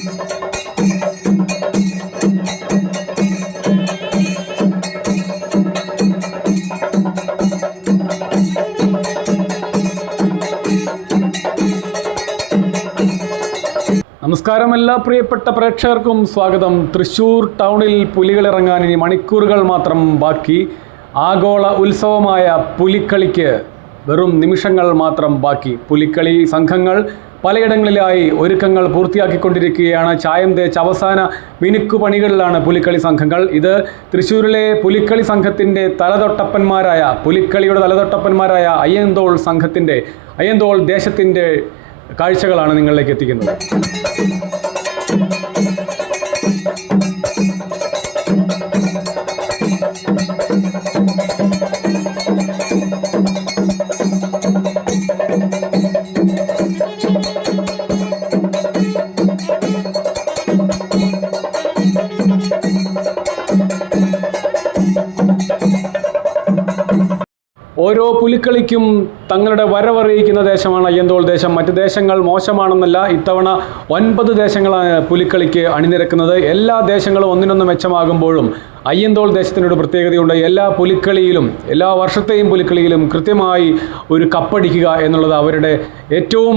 നമസ്കാരം എല്ലാ പ്രിയപ്പെട്ട പ്രേക്ഷകർക്കും സ്വാഗതം. തൃശ്ശൂർ ടൗണിൽ പുലികളിറങ്ങാൻ ഇനി മണിക്കൂറുകൾ മാത്രം ബാക്കി. ആഗോള ഉത്സവമായ പുലിക്കളിക്ക് വെറും നിമിഷങ്ങൾ മാത്രം ബാക്കി. പുലിക്കളി സംഘങ്ങൾ പലയിടങ്ങളിലായി ഒരുക്കങ്ങൾ പൂർത്തിയാക്കിക്കൊണ്ടിരിക്കുകയാണ്. ചായം തേച്ച് അവസാന മിനുക്കുപണികളിലാണ് പുലിക്കളി സംഘങ്ങൾ. ഇത് തൃശ്ശൂരിലെ പുലിക്കളി സംഘത്തിന്റെ തലതൊട്ടപ്പന്മാരായ പുലിക്കളിയുടെ തലതൊട്ടപ്പന്മാരായ അയ്യന്തോൾ സംഘത്തിന്റെ അയ്യന്തോൾ ദേശത്തിന്റെ കാഴ്ചകളാണ് നിങ്ങളിലേക്ക് എത്തിക്കുന്നത്. ഓരോ പുലിക്കളിക്കും തങ്ങളുടെ വരവറിയിക്കുന്ന ദേശമാണ് അയ്യന്തോൾ ദേശം. മറ്റ് ദേശങ്ങൾ മോശമാണെന്നല്ല ഇത്തവണ ഒൻപത് ദേശങ്ങളാണ് പുലിക്കളിക്ക് അണിനിരക്കുന്നത്. എല്ലാ ദേശങ്ങളും ഒന്നിനൊന്ന് മെച്ചമാകുമ്പോഴും അയ്യന്തോൾ ദേശത്തിനൊരു പ്രത്യേകതയുണ്ട്. എല്ലാ പുലിക്കളിയിലും എല്ലാ വർഷത്തെയും പുലിക്കളിയിലും കൃത്യമായി ഒരു കപ്പടിക്കുക എന്നുള്ളത് അവരുടെ ഏറ്റവും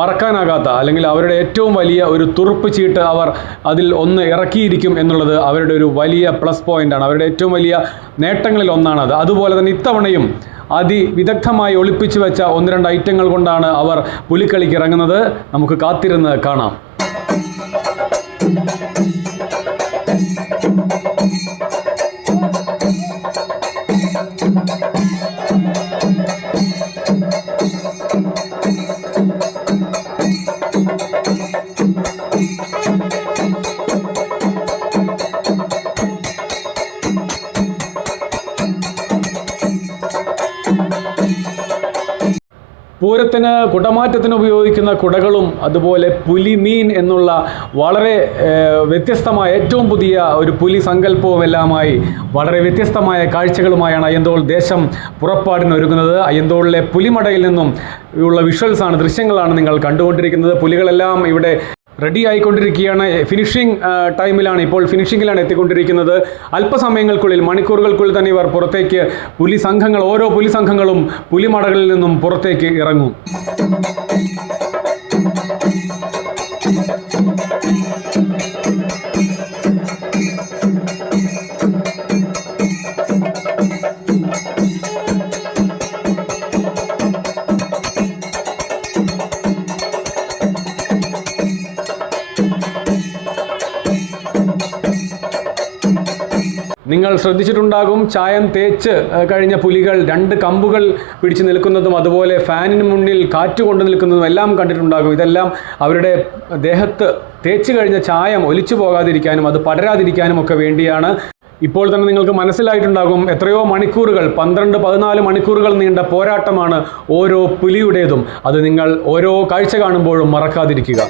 മറക്കാനാകാത്ത അല്ലെങ്കിൽ അവരുടെ ഏറ്റവും വലിയ ഒരു തുറുപ്പ് ചീട്ട് അവർ അതിൽ ഒന്ന് ഇറക്കിയിരിക്കും എന്നുള്ളത് അവരുടെ ഒരു വലിയ പ്ലസ് പോയിന്റാണ് അവരുടെ ഏറ്റവും വലിയ നേട്ടങ്ങളിൽ ഒന്നാണത്. അതുപോലെ തന്നെ ഇത്തവണയും അതിവിദഗ്ധമായി ഒളിപ്പിച്ചു വെച്ച ഒന്ന് രണ്ട് ഐറ്റങ്ങൾ കൊണ്ടാണ് അവർ പുലിക്കളിക്ക് ഇറങ്ങുന്നത്. നമുക്ക് കാത്തിരുന്ന് കാണാം. പൂരത്തിന് കുടമാറ്റത്തിന് ഉപയോഗിക്കുന്ന കുടകളും അതുപോലെ പുലിമീൻ എന്നുള്ള വളരെ വ്യത്യസ്തമായ ഏറ്റവും പുതിയ ഒരു പുലി സങ്കല്പവും എല്ലാമായി വളരെ വ്യത്യസ്തമായ കാഴ്ചകളുമായാണ് അയ്യന്തോൾ ദേശം പുറപ്പാടിന് ഒരുങ്ങുന്നത്. അയ്യന്തോളിലെ പുലിമടയിൽ നിന്നും ഉള്ള വിഷ്വൽസാണ് ദൃശ്യങ്ങളാണ് നിങ്ങൾ കണ്ടുകൊണ്ടിരിക്കുന്നത്. പുലികളെല്ലാം ഇവിടെ റെഡി ആയിക്കൊണ്ടിരിക്കുകയാണ്. ഫിനിഷിംഗ് ടൈമിലാണ് ഇപ്പോൾ ഫിനിഷിങ്ങിലാണ് എത്തിക്കൊണ്ടിരിക്കുന്നത്. അല്പസമയങ്ങൾക്കുള്ളിൽ മണിക്കൂറുകൾക്കുള്ളിൽ തന്നെ ഇവർ പുറത്തേക്ക് പുലി സംഘങ്ങൾ ഓരോ പുലി സംഘങ്ങളും പുലിമടകളിൽ നിന്നും പുറത്തേക്ക് ഇറങ്ങും. നിങ്ങൾ ശ്രദ്ധിച്ചിട്ടുണ്ടാകും. ചായം തേച്ച് കഴിഞ്ഞ പുലികൾ രണ്ട് കമ്പുകൾ പിടിച്ചു നിൽക്കുന്നതും അതുപോലെ ഫാനിന് മുന്നിൽ കാറ്റ് കൊണ്ട് നിൽക്കുന്നതും എല്ലാം കണ്ടിട്ടുണ്ടാകും. ഇതെല്ലാം അവരുടെ ദേഹത്ത് തേച്ച് കഴിഞ്ഞ ചായം ഒലിച്ചു പോകാതിരിക്കാനും അത് പടരാതിരിക്കാനും ഒക്കെ വേണ്ടിയാണ്. ഇപ്പോൾ തന്നെ നിങ്ങൾക്ക് മനസ്സിലായിട്ടുണ്ടാകും എത്രയോ മണിക്കൂറുകൾ പന്ത്രണ്ട് പതിനാല് മണിക്കൂറുകൾ നീണ്ട പോരാട്ടമാണ് ഓരോ പുലിയുടേതും. അത് നിങ്ങൾ ഓരോ കാഴ്ച കാണുമ്പോഴും മറക്കാതിരിക്കുക.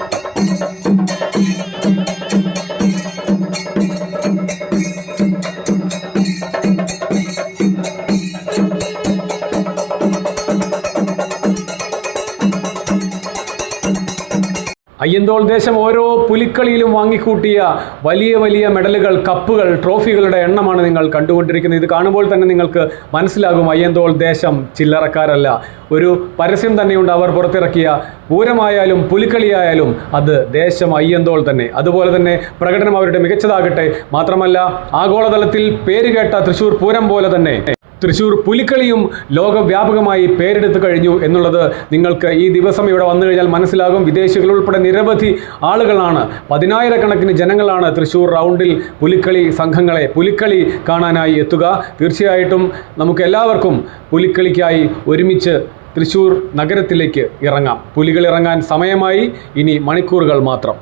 അയ്യന്തോൾ ദേശം ഓരോ പുലിക്കളിയിലും വാങ്ങിക്കൂട്ടിയ വലിയ വലിയ മെഡലുകൾ കപ്പുകൾ ട്രോഫികളുടെ എണ്ണമാണ് നിങ്ങൾ കണ്ടുകൊണ്ടിരിക്കുന്നത്. ഇത് കാണുമ്പോൾ തന്നെ നിങ്ങൾക്ക് മനസ്സിലാകും അയ്യന്തോൾ ദേശം ചില്ലറക്കാരല്ല. ഒരു പരസ്യം തന്നെയുണ്ട് അവർ പുറത്തിറക്കിയ. പൂരമായാലും പുലിക്കളിയായാലും അത് ദേശം അയ്യന്തോൾ തന്നെ. അതുപോലെ തന്നെ പ്രകടനം അവരുടെ മികച്ചതാകട്ടെ. മാത്രമല്ല ആഗോളതലത്തിൽ പേരുകേട്ട തൃശ്ശൂർ പൂരം പോലെ തന്നെ. തൃശ്ശൂർ പുലിക്കളിയും ലോകവ്യാപകമായി പേരെടുത്തു കഴിഞ്ഞു എന്നുള്ളത് നിങ്ങൾക്ക് ഈ ദിവസം ഇവിടെ വന്നു കഴിഞ്ഞാൽ മനസ്സിലാകും. വിദേശികൾ ഉൾപ്പെടെ നിരവധി ആളുകളാണ്. പതിനായിരക്കണക്കിന് ജനങ്ങളാണ് തൃശ്ശൂർ റൗണ്ടിൽ പുലിക്കളി സംഘങ്ങളെ പുലിക്കളി കാണാനായി എത്തുക. തീർച്ചയായിട്ടും നമുക്ക് എല്ലാവർക്കും പുലിക്കളിക്കായി ഒരുമിച്ച് തൃശ്ശൂർ നഗരത്തിലേക്ക് ഇറങ്ങാം. പുലികൾ ഇറങ്ങാൻ സമയമായി. ഇനി മണിക്കൂറുകൾ മാത്രം.